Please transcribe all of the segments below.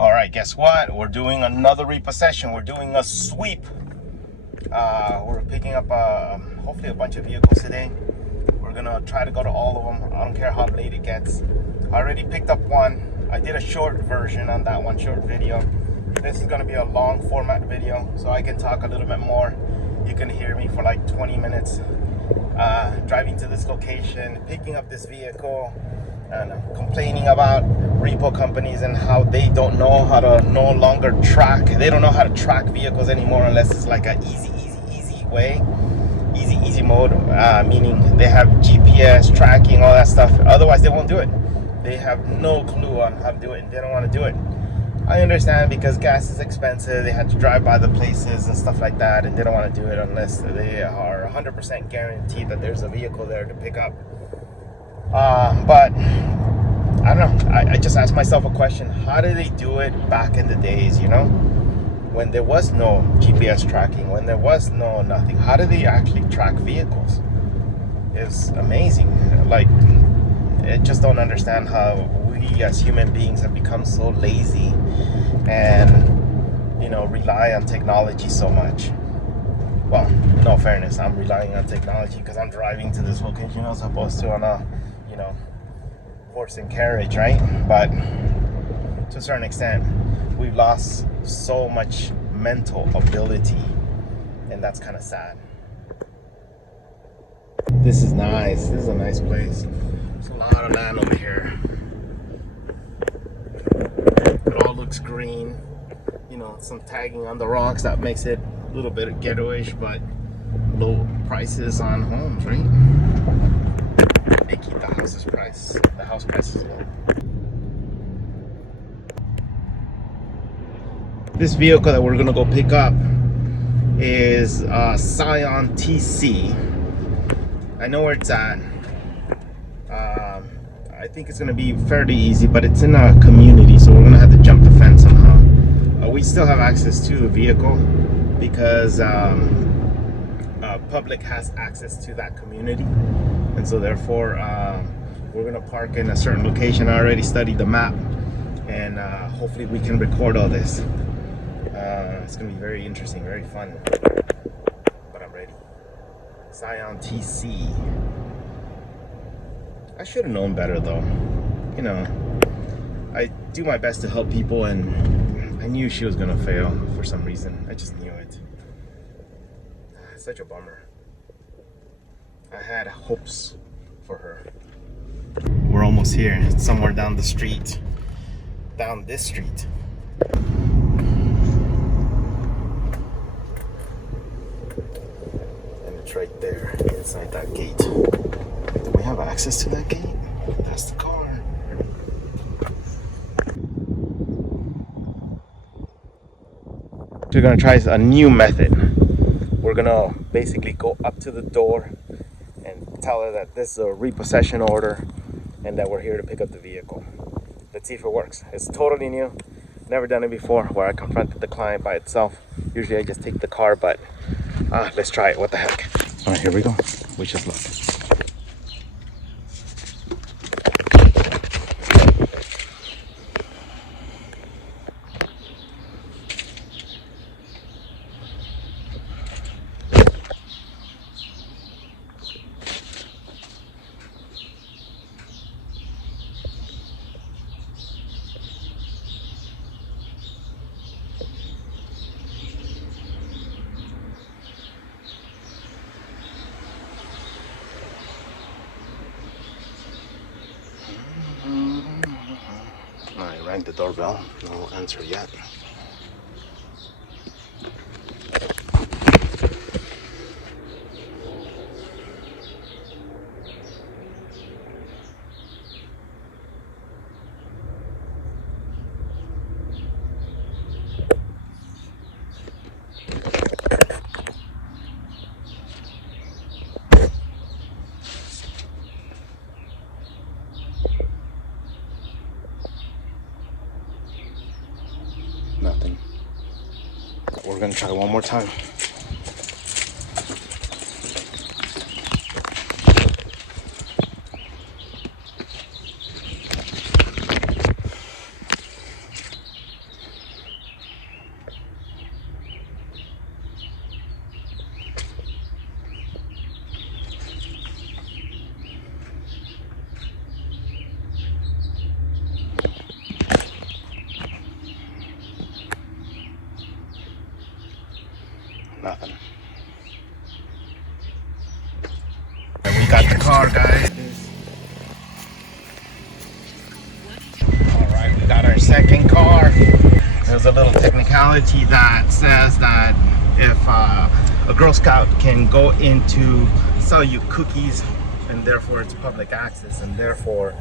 All right, guess what? We're doing another repossession. We're doing a sweep. We're picking up hopefully a bunch of vehicles today. We're gonna try to go to all of them. I don't care how late it gets. I already picked up one. I did a short version on that one, short video. This is gonna be a long format video, so I can talk a little bit more. You can hear me for like 20 minutes driving to this location, picking up this vehicle, and complaining about repo companies and how they don't know how to no longer track. They don't know how to track vehicles anymore unless it's like an easy way, easy mode, meaning they have GPS tracking, all that stuff. Otherwise, they won't do it. They have no clue on how to do it, and they don't want to do it. I understand because gas is expensive. They had to drive by the places and stuff like that, and they don't want to do it unless they are 100% guaranteed that there's a vehicle there to pick up. But I don't know. I just asked myself a question. How did they do it back in the days, you know? When there was no GPS tracking, when there was no nothing. How did they actually track vehicles? It's amazing. Like, I just don't understand how we as human beings have become so lazy and, you know, rely on technology so much. Well, in all fairness, I'm relying on technology because I'm driving to this location as opposed to on a, you know, horse and carriage, right? But to a certain extent, we've lost so much mental ability, and that's kind of sad. This is nice. This is a nice place. There's a lot of land over here. It all looks green. You know, some tagging on the rocks that makes it a little bit ghetto-ish, but low prices on homes, right? They keep the house's price. The house price is low. This vehicle that we're gonna go pick up is Scion TC. I know where it's at. I think it's gonna be fairly easy, but it's in a community, so we're gonna have to jump the fence somehow. We still have access to the vehicle because public has access to that community, and so therefore we're gonna park in a certain location. I already studied the map, and hopefully we can record all this. It's gonna be very interesting, very fun, but I'm ready. Scion TC. I should have known better though. You know, I do my best to help people, and I knew she was gonna fail for some reason. I just knew it. It's such a bummer. I had hopes for her. We're almost here. It's somewhere down the street. Down this street. And it's right there inside that gate. Do we have access to that gate? That's the car. We're gonna try a new method. We're gonna basically go up to the door and tell her that this is a repossession order and that we're here to pick up the vehicle. Let's see if it works. It's totally new. Never done it before where I confronted the client by itself. Usually I just take the car, but let's try it. What the heck? All right, here we go. Wish us luck. I rang the doorbell. No answer yet. Nothing. We're gonna try one more time. Nothing. And we got the car, guys. Alright, we got our second car. There's a little technicality that says that if a Girl Scout can go into sell you cookies, and therefore it's public access, and therefore,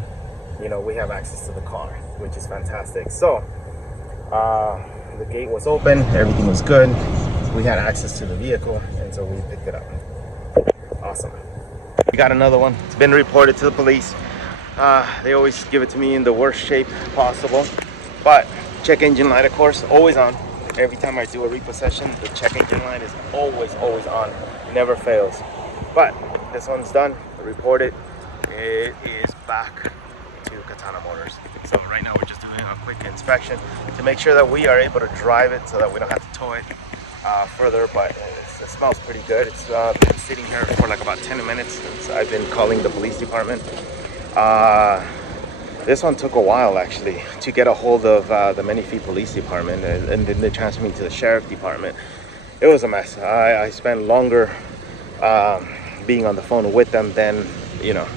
you know, we have access to the car, which is fantastic. So the gate was open, everything was good, we had access to the vehicle, and so we picked it up. Awesome. We got another one. It's been reported to the police. They always give it to me in the worst shape possible, but check engine light, of course, always on. Every time I do a repossession, the check engine light is always on, never fails. But this one's done, reported. It is back to Katana Motors. So right now we're just doing a quick inspection to make sure that we are able to drive it so that we don't have to tow it further, but it smells pretty good. It's been sitting here for like about 10 minutes since I've been calling the police department. This one took a while actually to get a hold of the Menifee Police Department, and then they transferred me to the Sheriff Department. It was a mess. I spent longer being on the phone with them than, you know,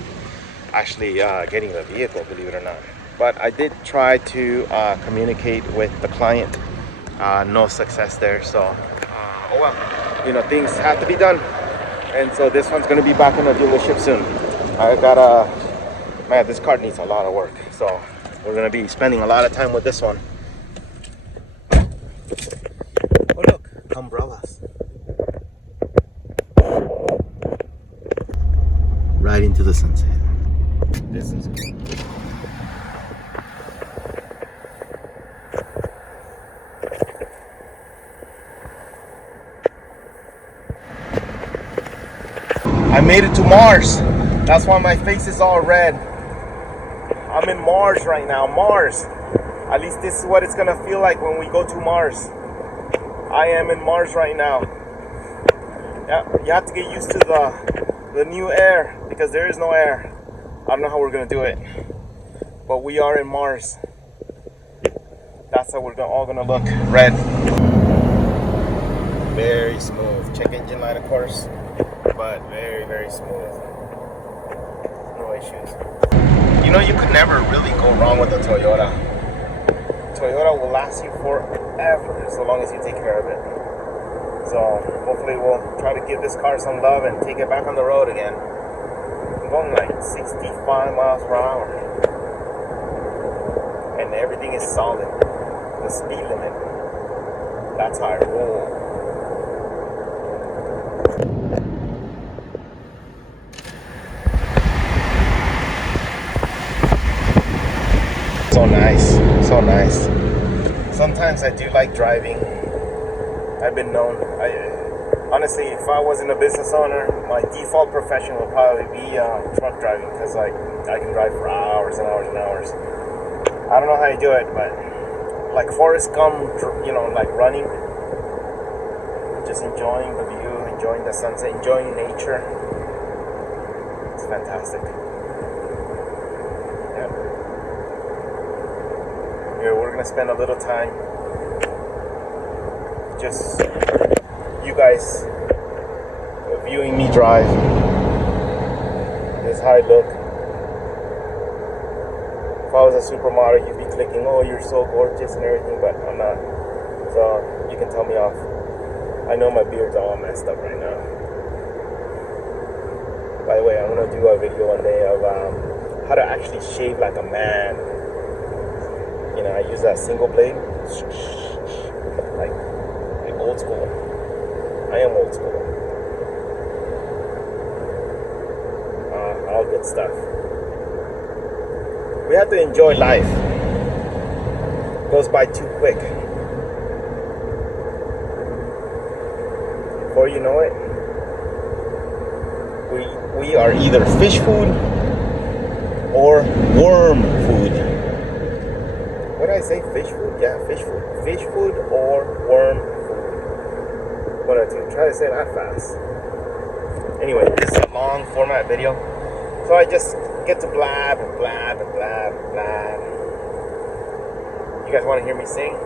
actually getting the vehicle, believe it or not. But I did try to communicate with the client. No success there. So, oh well, you know, things have to be done. And so this one's going to be back in the dealership soon. I got man, this car needs a lot of work. So we're going to be spending a lot of time with this one. Oh look, umbrellas. Right into the sunset. This is good. I made it to Mars. That's why my face is all red. I'm in Mars right now. Mars. At least this is what it's gonna feel like when we go to Mars. I am in Mars right now. Yeah, you have to get used to the new air, because there is no air. I don't know how we're gonna do it, but we are in Mars. That's how we're all gonna look. Red. Very smooth. Check engine light, of course, but very, very smooth. No issues. You know, you could never really go wrong with a Toyota. Toyota will last you forever so long as you take care of it. So hopefully we'll try to give this car some love and take it back on the road again. I'm going like 65 miles per hour. And everything is solid. The speed limit. That's how I roll. So nice, so nice. Sometimes I do like driving. I've been known. Honestly, if I wasn't a business owner, my default profession would probably be truck driving, because like I can drive for hours and hours and hours. I don't know how you do it, but like Forrest Gump, you know, like running, just enjoying the view, enjoying the sunset, enjoying nature. It's fantastic. Here we're gonna spend a little time just you guys viewing me drive. This is how I look. If I was a supermodel, you'd be clicking, oh, you're so gorgeous and everything, but I'm not. So you can tell me off. I know my beard's all messed up right now. By the way, I'm gonna do a video one day of how to actually shave like a man. You know, I use that single blade, like old school. I am old school. All good stuff. We have to enjoy life. It goes by too quick. Before you know it, we are either fish food or worm food. What did I say? Fish food? Yeah, fish food. Fish food or worm food. What did I do? Try to say that fast. Anyway, this is a long format video, so I just get to blab and blab and blab and blab. You guys want to hear me sing?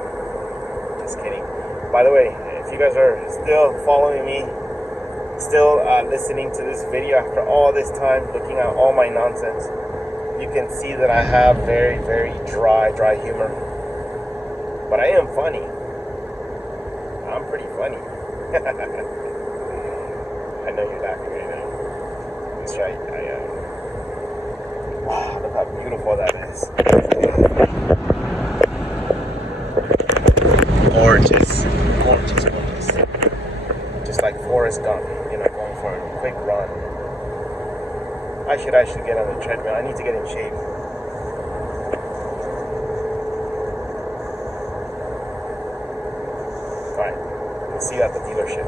Just kidding. By the way, if you guys are still following me, still listening to this video after all this time, looking at all my nonsense, you can see that I have very, very dry humor. But I am funny. I'm pretty funny. I know you're laughing right now. That's right. Wow, look how beautiful that is. Gorgeous. Gorgeous, gorgeous. Just like Forrest Gump, you know, going for a quick run. I should get on the treadmill. I need to get in shape. Alright, we'll see you at the dealership.